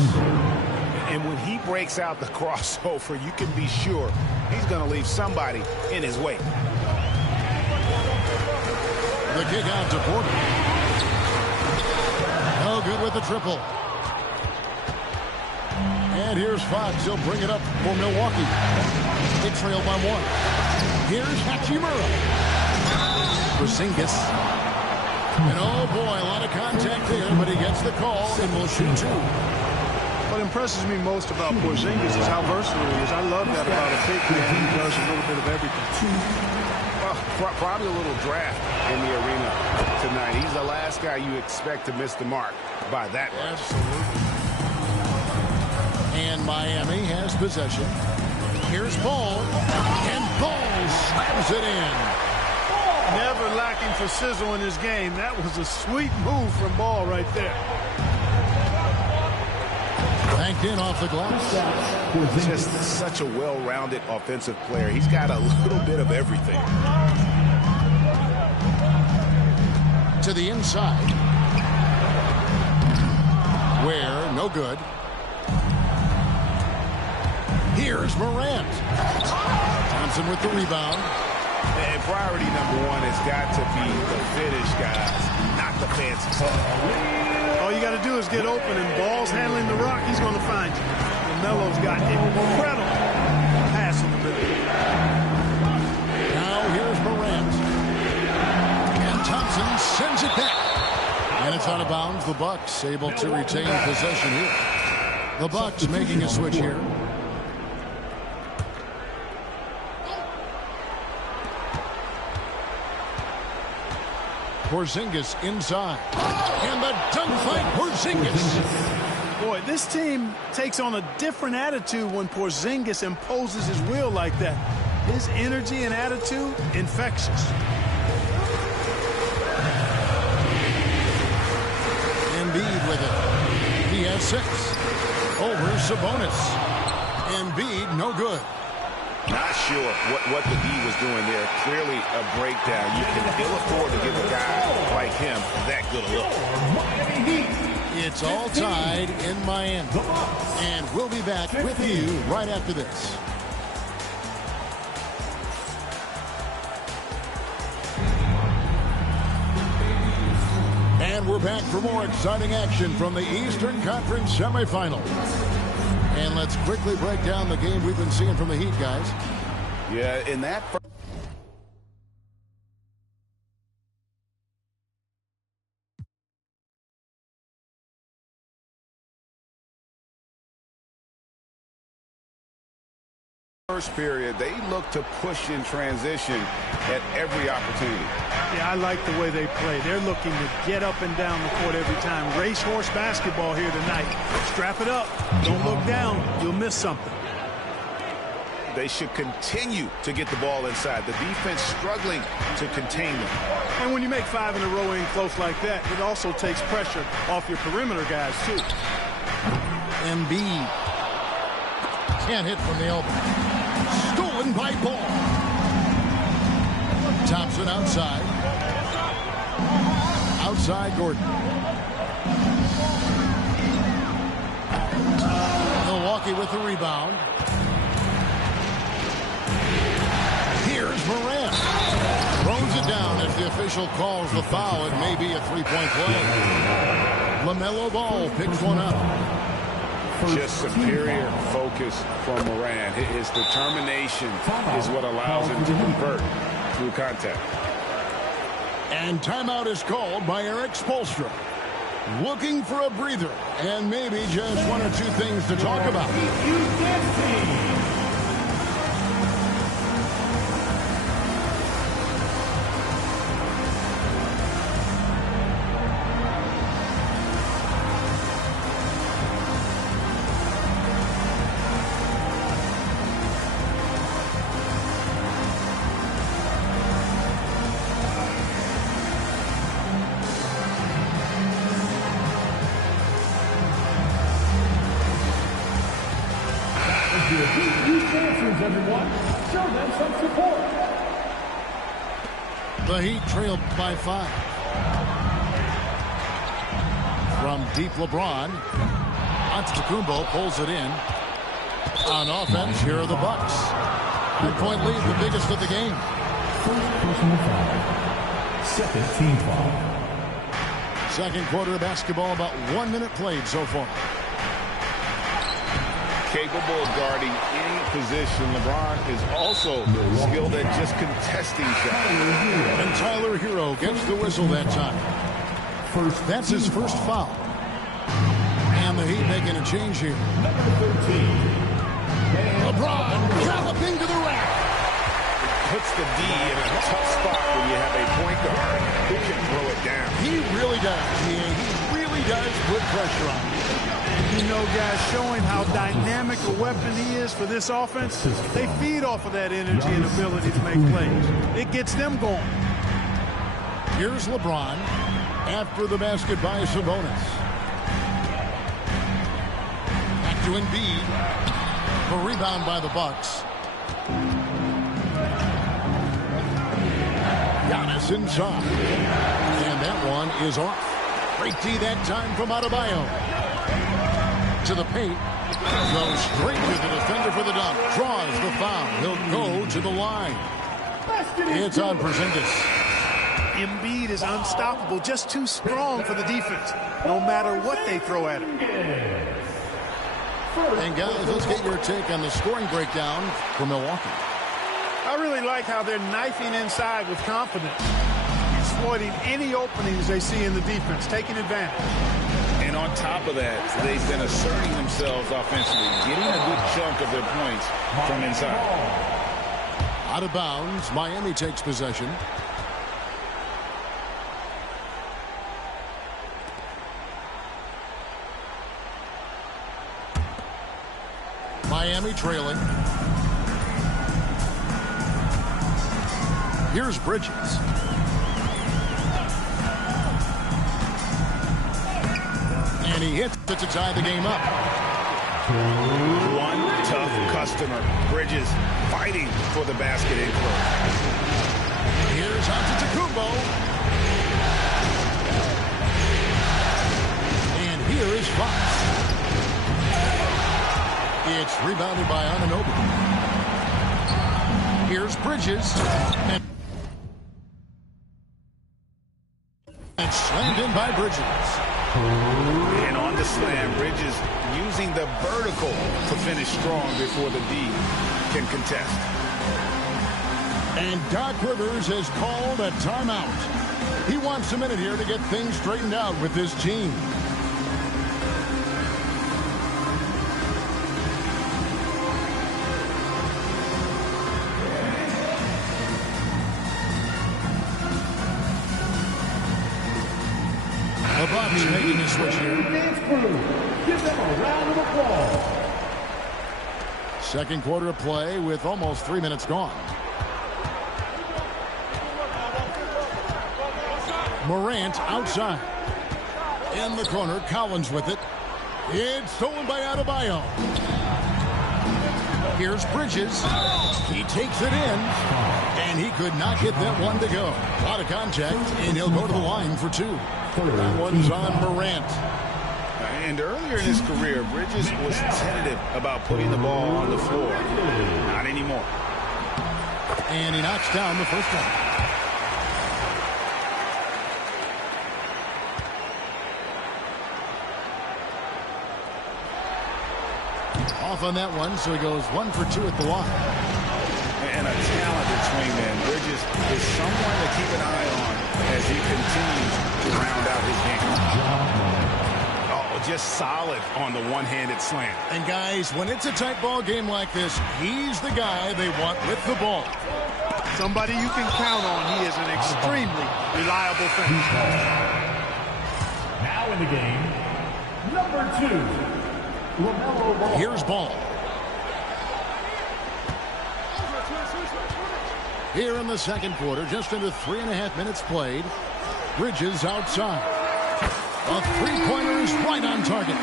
And when he breaks out the crossover, you can be sure he's going to leave somebody in his way. The kick out to Porter. No good with the triple. And here's Fox. He'll bring it up for Milwaukee. They trail by one. Here's Hachimura. Porzingis. And oh boy, a lot of contact there, but he gets the call and will shoot two. What impresses me most about Porzingis is how versatile he is. I love that about a big man. He does a little bit of everything. Well, probably a little draft in the arena tonight. He's the last guy you expect to miss the mark by that much. Absolutely. And Miami has possession. Here's Ball. And Ball slams it in. Never lacking for sizzle in his game. That was a sweet move from Ball right there. Banked in off the glass. Just such a well-rounded offensive player. He's got a little bit of everything. To the inside. Where, no good. Here's Morant. Thompson with the rebound. And priority number one has got to be the finish, guys, not the fancy stuff. All you got to do is get open, and Ball's handling the rock. He's going to find you. LaMelo's got incredible pass in the middle. Now here's Morant. And Thompson sends it back. And it's out of bounds. The Bucks able to retain possession here. The Bucks making a switch here. Porzingis inside. And the dunk fight, Porzingis. Boy, this team takes on a different attitude when Porzingis imposes his will like that. His energy and attitude, infectious. Embiid with it. He has 6. Over Sabonis. Embiid, no good. Not sure what the D was doing there. Clearly a breakdown. You can ill afford to give a guy like him that good a look. It's all tied in Miami. And we'll be back with you right after this. And we're back for more exciting action from the Eastern Conference semifinals. And let's quickly break down the game we've been seeing from the Heat, guys. Yeah, in that first period, they look to push in transition at every opportunity. Yeah, I like the way they play. They're looking to get up and down the court every time. Racehorse basketball here tonight. Strap it up. Don't look down. You'll miss something. They should continue to get the ball inside. The defense struggling to contain them. And when you make 5 in a row in close like that, it also takes pressure off your perimeter guys, too. Embiid can't hit from the elbow. Stolen by Ball. Thompson outside. Outside Gordon. Milwaukee with the rebound. Here's Morant. Throws it down as the official calls the foul. It may be a three-point play. LaMelo Ball picks one up. Just superior focus from Morant. His determination is what allows him to convert through contact. And timeout is called by Eric Spoelstra. Looking for a breather and maybe just one or two things to talk about. The Heat trailed by 5. From deep, LeBron. Antetokounmpo pulls it in. On offense, here are the Bucks. 9-point lead, the biggest of the game. First personal foul. Second team foul. Second quarter of basketball, about 1 minute played so far. Capable of guarding any position. LeBron is also skilled at just contesting shots. And Tyler Hero gets the whistle that time. That's his first foul. And the Heat making a change here. Number 13. LeBron galloping to the rack. Puts the D in a tough spot when you have a point guard who can throw it down. He really does. He really does put pressure on him. You know, guys, showing how dynamic a weapon he is for this offense, they feed off of that energy and ability to make plays. It gets them going. Here's LeBron after the basket by Sabonis. Back to Embiid. The rebound by the Bucks. Giannis inside. And that one is off. Great D that time from Adebayo. To the paint. Goes straight to the defender for the dunk. Draws the foul. He'll go to the line. It's on Porzingis. Embiid is unstoppable, just too strong for the defense, no matter what they throw at him. And guys, let's get your take on the scoring breakdown for Milwaukee. I really like how they're knifing inside with confidence, exploiting any openings they see in the defense, taking advantage. And on top of that, they've been asserting themselves offensively, getting a good chunk of their points from inside. Out of bounds, Miami takes possession. Miami trailing. Here's Bridges. And he hits it to tie the game up. One tough customer. Bridges fighting for the basket in close. Here's Antetokounmpo. And here is Fox. It's rebounded by Anunoby. Here's Bridges. And slammed in by Bridges. And on the slam, Bridges using the vertical to finish strong before the D can contest. And Doc Rivers has called a timeout. He wants a minute here to get things straightened out with this team. The Bucks making the switch here. Dance crew, give them a round of applause. Second quarter of play with almost 3 minutes gone. Morant outside. In the corner, Collins with it. It's stolen by Adebayo. Here's Bridges. He takes it in, and he could not get that one to go. A lot of contact, and he'll go to the line for 2. That one's on Morant. And earlier in his career, Bridges was tentative about putting the ball on the floor. Not anymore. And he knocks down the first one. Off on that one, so he goes 1 for 2 at the line. And a talented swingman. Bridges is someone to keep an eye on as he continues to round out his game. Oh, just solid on the one-handed slam. And guys, when it's a tight ball game like this, he's the guy they want with the ball. Somebody you can count on. He is an extremely reliable finisher. Now in the game, number 2. Here's Ball. Here in the second quarter, just under 3.5 minutes played. Bridges outside. A three-pointer is right on target.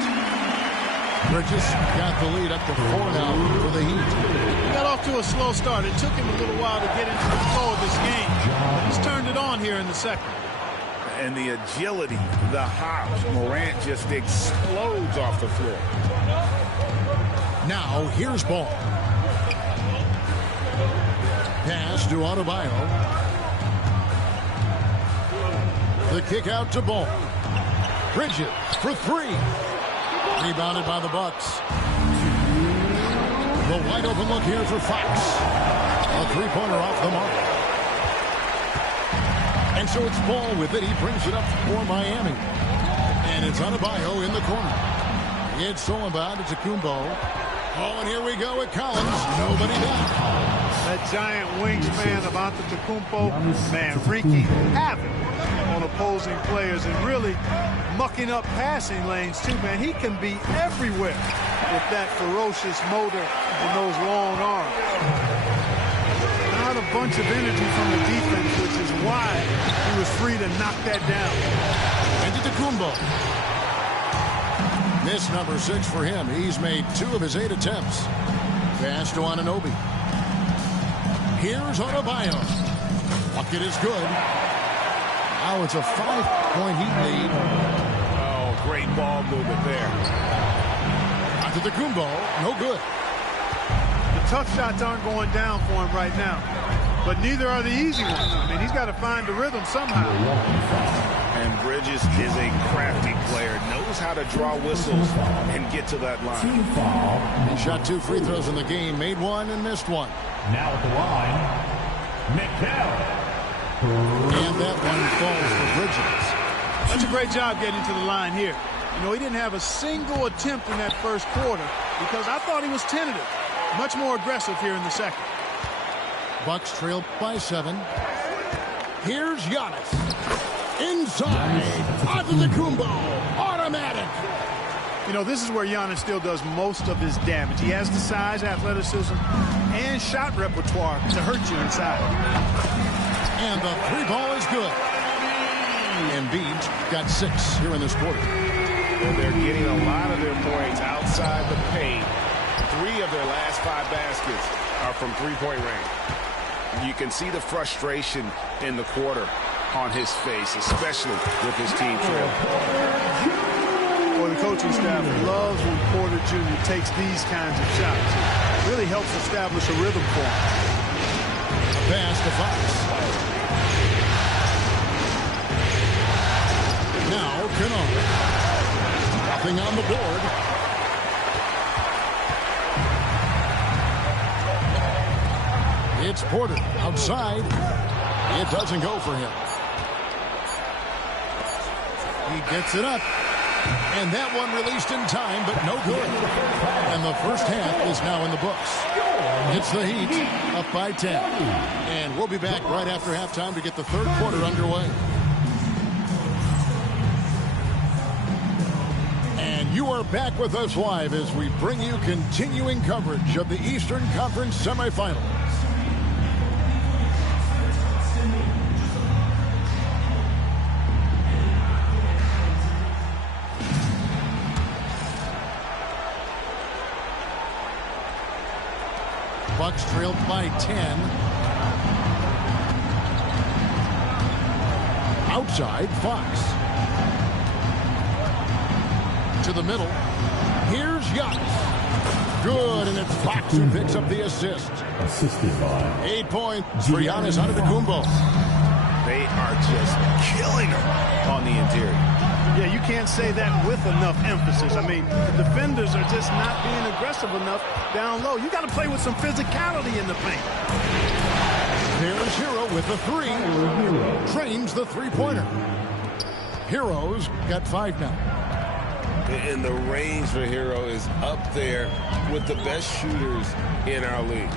Bridges got the lead up to 4 now for the Heat. He got off to a slow start. It took him a little while to get into the flow of this game. He's turned it on here in the second. And the agility, the hops. Morant just explodes off the floor. Now, here's Ball. Pass to Adebayo. The kick out to Ball. Bridges for 3. Rebounded by the Bucks. The wide open look here for Fox. A three-pointer off the mark. And so it's Ball with it. He brings it up for Miami. And it's Adebayo in the corner. It's Solomon to Kumbo. Oh, and here we go with Collins. Nobody down. That giant wingspan of Antetokounmpo, man, wreaking havoc on opposing players and really mucking up passing lanes too, man. He can be everywhere with that ferocious motor and those long arms. Not a bunch of energy from the defense, which is why he was free to knock that down. Antetokounmpo. Miss number 6 for him. He's made 2 of his 8 attempts. Pass to Anunoby. Here's Adebayo. Bucket is good. Now it's a 5-point Heat lead. Oh, great ball movement there. Antetokounmpo, no good. The tough shots aren't going down for him right now, but neither are the easy ones. I mean, he's got to find the rhythm somehow. And Bridges is a crafty player, knows how to draw whistles and get to that line. He shot 2 free throws in the game, made 1 and missed 1. Now at the line, Mikal. And that one falls for Bridges. That's a great job getting to the line here. You know, he didn't have a single attempt in that first quarter because I thought he was tentative. Much more aggressive here in the second. Bucks trail by 7. Here's Giannis. Inside. Antetokounmpo. Automatic. You know, this is where Giannis still does most of his damage. He has the size, athleticism, and shot repertoire to hurt you inside. And the 3-ball is good. Embiid got 6 here in this quarter. And they're getting a lot of their points outside the paint. 3 of their last 5 baskets are from three-point range. You can see the frustration in the quarter on his face, especially with his team trail. Well, the coaching staff loves when Porter Jr. takes these kinds of shots. It really helps establish a rhythm for him. Pass to Fox. Now, Kennard. Nothing on the board. It's Porter outside. It doesn't go for him. He gets it up. And that one released in time, but no good. And the first half is now in the books. It's the Heat up by 10. And we'll be back right after halftime to get the third quarter underway. And you are back with us live as we bring you continuing coverage of the Eastern Conference semifinals. Bucks trailed by 10. Outside, Fox. To the middle. Here's Giannis. Good, and it's Fox who picks up the assist. Assisted by 8 points for Giannis Antetokounmpo. They are just killing him on the interior. Yeah, you can't say that with enough emphasis. I mean, the defenders are just not being aggressive enough down low. You got to play with some physicality in the paint. There's Hero with the three. Trains the three-pointer. Hero's got 5 now. And the range for Hero is up there with the best shooters in our league.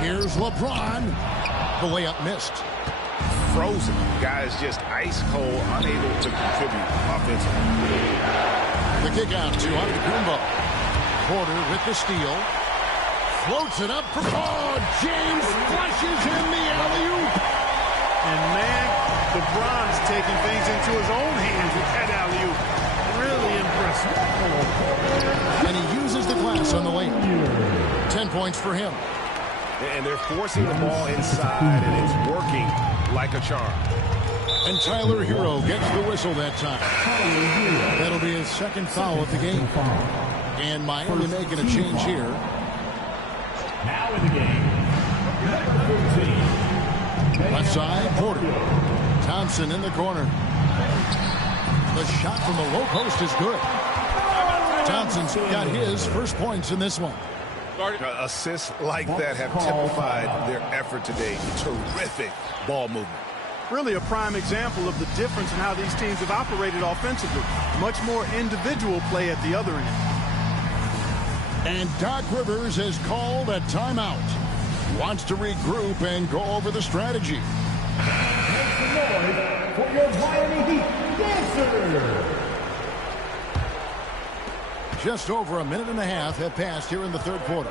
Here's LeBron. The layup missed. Frozen. Guys just ice cold, unable to contribute offensively. The kick out to Antetokounmpo. Porter with the steal. Floats it up for James flushes in the alley-oop. And man, LeBron's taking things into his own hands with that alley-oop. Really impressive. And he uses the glass on the layup. 10 points for him. And they're forcing the ball inside, and it's working like a charm. And Tyler Hero gets the whistle that time. That'll be his second foul of the game. And Miami making a change here. now in the game. Left side, Porter. Thompson in the corner. The shot from the low post is good. Thompson's got his first points in this one. Assists like that have typified their effort today. Terrific ball movement. Really a prime example of the difference in how these teams have operated offensively. Much more individual play at the other end. And Doc Rivers has called a timeout. Wants to regroup and go over the strategy. Make some noise for your Miami Heat dancer. Just over a minute and a half have passed here in the third quarter.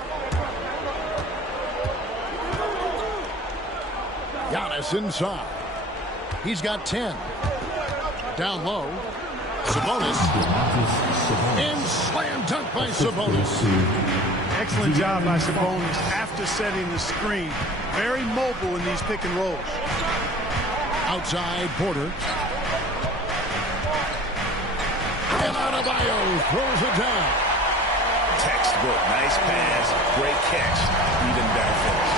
Giannis inside. He's got 10. Down low. Sabonis. And slam dunk by Sabonis. Excellent job by Sabonis after setting the screen. Very mobile in these pick and rolls. Outside Porter. And Adebayo throws it down. Textbook. Nice pass. Great catch. Even better finish.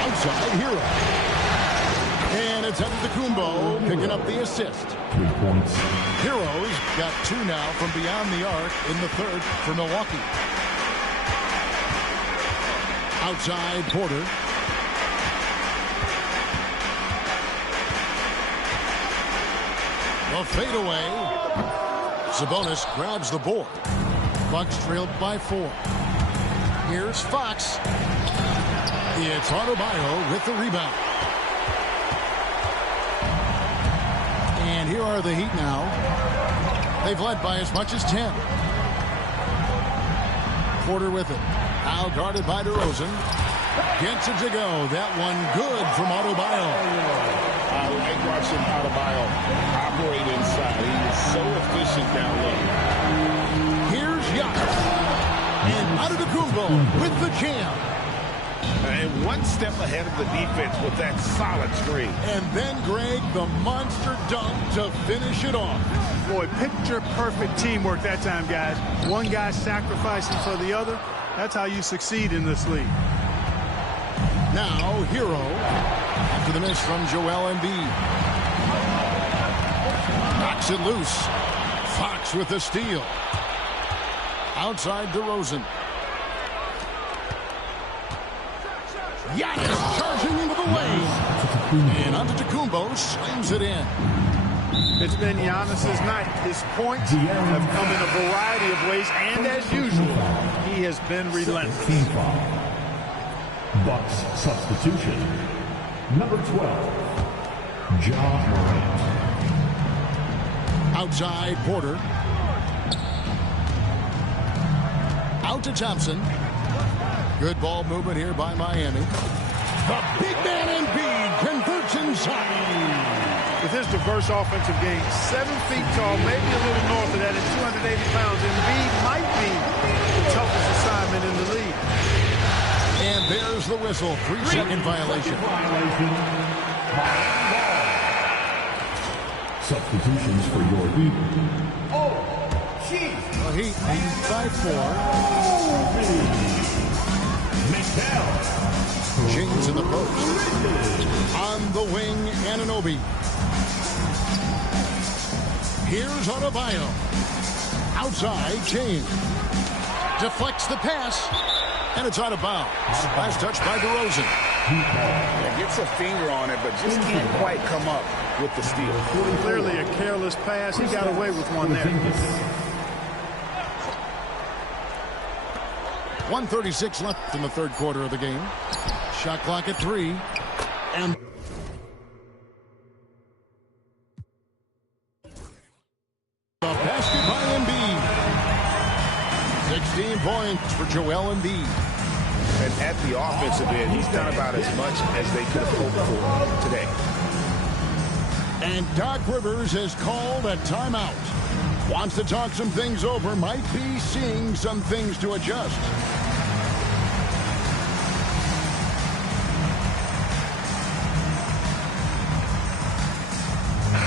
Outside Hero. And it's Antetokounmpo picking up the assist. 3 points. Hero's got 2 now from beyond the arc in the third for Milwaukee. Outside Porter. The fadeaway. Sabonis grabs the board. Bucks trailed by 4. Here's Fox. It's Adebayo with the rebound. And here are the Heat now. They've led by as much as 10. Porter with it. Now guarded by DeRozan. Gets it to go. That one good from Adebayo. I like watching Adebayo operate inside. He is so efficient down low. Here's Giannis. And Antetokounmpo with the jam. And one step ahead of the defense with that solid screen. And then, Greg, the monster dunk to finish it off. Boy, picture-perfect teamwork that time, guys. One guy sacrificing for the other. That's how you succeed in this league. Now, Hero, after the miss from Joel Embiid. Knocks it loose. Fox with the steal. Outside DeRozan. Giannis charging into the lane. And Antetokounmpo slams it in. It's been Giannis's night. His points have come in a variety of ways, and as usual, he has been relentless. Team foul. Bucks substitution. Number 12, Ja Morant. Outside Porter. Out to Thompson. Good ball movement here by Miami. The big man Embiid converts inside. With his diverse offensive game, 7 feet tall, maybe a little north of that at 280 pounds, Embiid might be the toughest assignment in the league. And there's the whistle. 3-second violation. Substitutions for your Heat. The Heat lead by 4. James in the post. On the wing, Anunoby. Here's Adebayo. Outside, James. Deflects the pass. And it's out of bounds. Last touch by DeRozan. Yeah, gets a finger on it, but just can't quite come up with the steal. Clearly a careless pass. He got away with one there. 1:36 left in the third quarter of the game. Shot clock at 3. And the basket by Embiid. 16 points for Joel Embiid. And at the offensive end, he's done about as much as they could have hoped for today. And Doc Rivers has called a timeout. Wants to talk some things over. Might be seeing some things to adjust.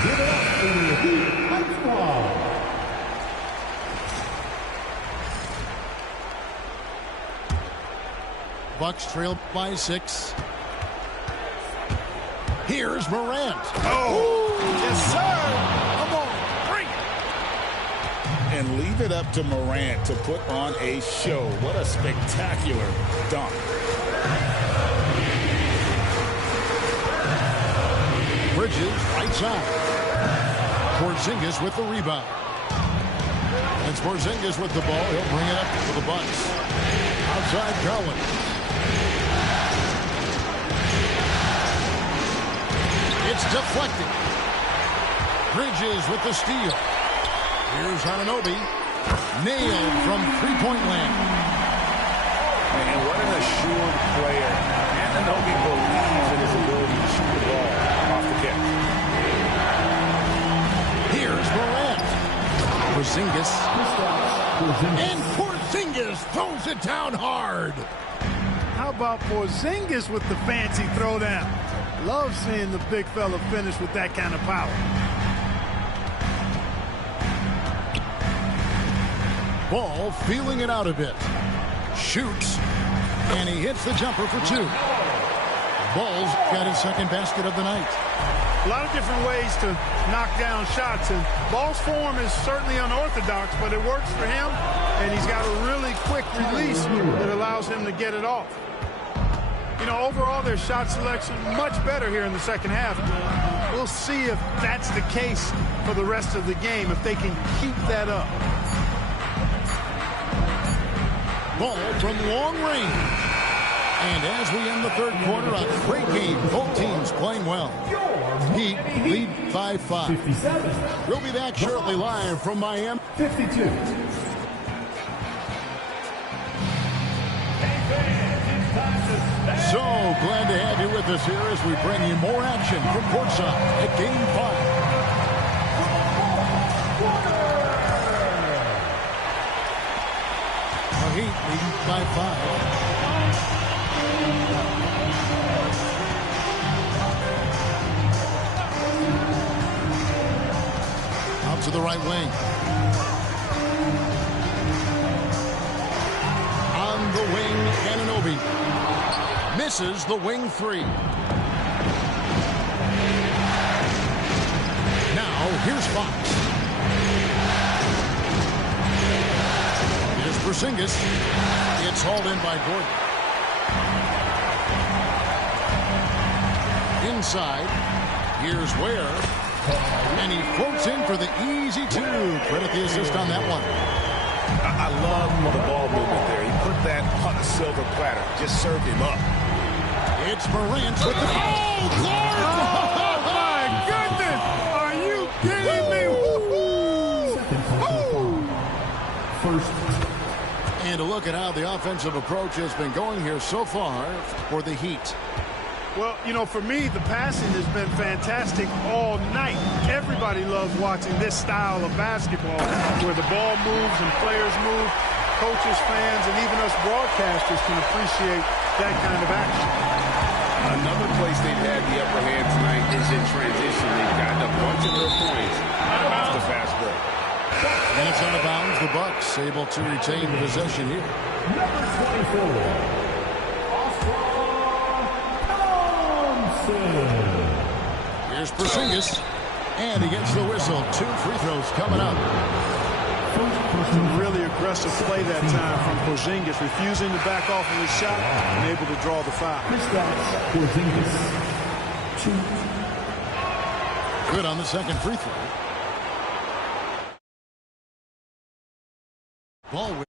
Give it up for the Heat High Squad. Bucks trail by 6. Here's Morant. Oh, yes, sir. Come on, bring it. And leave it up to Morant to put on a show. What a spectacular dunk. Bridges, right side. Porzingis with the rebound. It's Porzingis with the ball. He'll bring it up for the Bucks. Outside Collins. It's deflected. Bridges with the steal. Here's Anunoby. Nailed from three-point land. And what an assured player. Anunoby believes in his ability to shoot the ball off the catch. Here's Morant. Porzingis. And Porzingis throws it down hard. How about Porzingis with the fancy throwdown? Love seeing the big fella finish with that kind of power. Ball feeling it out a bit. Shoots. And he hits the jumper for 2. Ball's got his second basket of the night. A lot of different ways to knock down shots, and Ball's form is certainly unorthodox, but it works for him, and he's got a really quick release that allows him to get it off. You know, overall, their shot selection much better here in the second half. We'll see if that's the case for the rest of the game, if they can keep that up. Ball from long range. And as we end the third quarter, a great game. Both teams playing well. Heat lead 5-5. We'll be back shortly live from Miami. 52. So glad to have you with us here as we bring you more action from courtside at Game 5. The Heat leading by 5. Out to the right wing. On the wing, Anunoby. Misses the wing 3. Now, here's Fox. Here's Porzingis. It's hauled in by Gordon. Inside. Here's Ware. And he floats in for the easy 2. Credit the assist on that one. I love the ball movement there. He put that on a silver platter. Just served him up. It's Morant with the... Oh, Lord! Oh, my goodness! Are you kidding me? First. And a look at how the offensive approach has been going here so far for the Heat. Well, you know, for me, the passing has been fantastic all night. Everybody loves watching this style of basketball where the ball moves and players move. Coaches, fans, and even us broadcasters can appreciate that kind of action. Another place they've had the upper hand tonight is in transition. They've gotten a bunch of their points off the fast break. And it's out of bounds. The Bucks able to retain possession here. Number 24, Here's Porzingis. And he gets the whistle. 2 free throws coming up. A really aggressive play that time from Porzingis, refusing to back off of his shot and able to draw the foul. Good on the second free throw. Ball